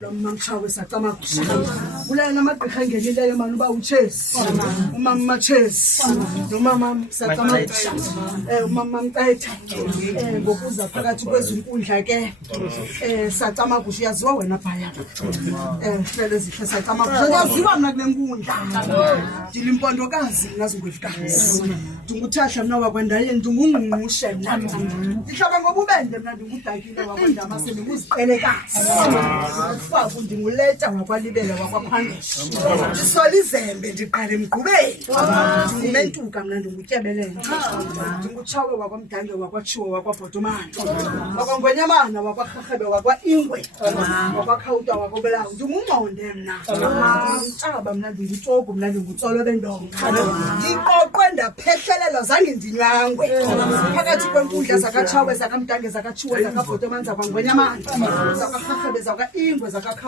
Mamchawe sacama ula namagqirha engenileyo manje uba uChesi umama Chesi nomama sacama umama Mqethe ngokuza phakathi kwezinkundla ke sacama kusho yaziwa wena phaya hlele zihle sacama kusho yaziwa mina kule nkundla ndilimpondokazi ngazingwefikazi ndinguthahla mina wakwendaye ndingungqushe mina ndihlaba ngobubende mina ndingudakile wakwenda amasebe nguziqelekazi faku ndinguleta wakwalibela wakwaphangela ndisola izembe ndiqale emgqubeni ndingumentuka mina ndingutyebelele ndingutshawe wakwamdange wakwatshiwo wakwabhotomani wakwangwenyamana wakwarharhebe wakwaingwe wakwakhawuta wakwabulawo ndingungqonde mna ndingumtshaba mna ndingutsogu mna ndingutsolo bendonga ndiqoqwe ndaphehlelelwa zange ndinywangwe phakathi kwenkundla zakatshawe zakamdange zakatshiwo zakabhotomani zakwangwenyamana zakwarharhebe zakwaingwe zakakhawuta